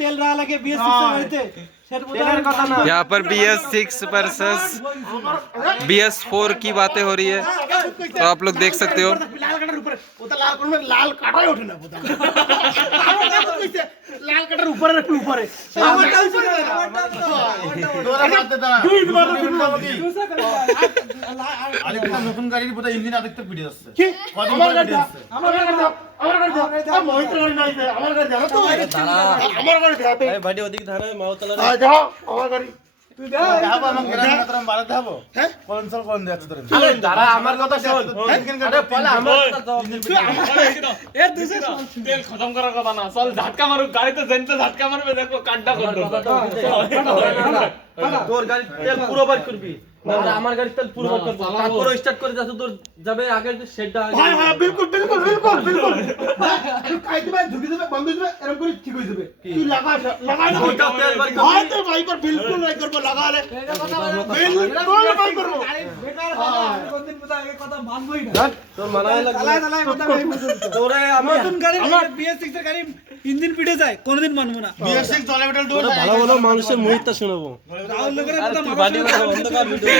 তেল না লাগে BS6 यहाँ पर BS6 वर्सेस BS4 की बातें हो रही है, तो आप लोग देख सकते हो। লাল কাটাই ওঠে না লাল কাটার উপরে একটু উপরে নতুন গাড়ির বোধহয় ইঞ্জিন আরেকটু পিটে যাচ্ছে। আমার গাড়ি আমার গাড়ি আমার গাড়ি মহিন্দ্রা গাড়ি নাই আমার গাড়ি জানো তো আমার গাড়ি দেখাতে ভাই ওদিকে ধারে মাওতলা যাও আমার গাড়ি তুই দে যাবো আমি গ্রামে মাত্রাম বাড়াতে যাবো হ্যাঁ কনসল কোন যাচ্ছে তোর আরে দাঁড়া আমার কথা শোন আরে পলে আমার কথা এ দুসে তেল খতম করার কথা না, চল ঝটকা মারু গাড়িতে জেনতে ঝটকা মারবে, দেখো কাড্ডা করবে। তোর গাড়ি তেল পুরো বার করবি না আমার গাড়ি তেল পুরো বার করব, তারপর স্টার্ট করে যাচ্ছে তোর যাবে আগে সেটটা হ্যাঁ হ্যাঁ বিলকুল বিলকুল বিলকুল বিলকুল কাই দিবে ঝুঁকি দিবে বন্ধ দিবে এরকম করে ঠিক হয়ে যাবে। তুই লাগা লাগা ওটা তেল বার করবি। হ্যাঁ তো ভাই কর বিলকুল ভাই করব লাগা রে বিলকুল ভাই করব বেকার কোনদিন পূজা আগে কথা মানবই না তোর মানায় লাগবে তালাই কথা ভাই তোরে আমি নতুন গাড়ি BS6 এর গাড়ি ইঞ্জিন পিটে যায় কোনোদিন মানবো না। BS6 চলে বেটাল ডোর ভালো ভালো মানুষের মুহিতটা শোনাবো। রাহুল নগরের কথা বাড়ি অন্ধকার ভিডিও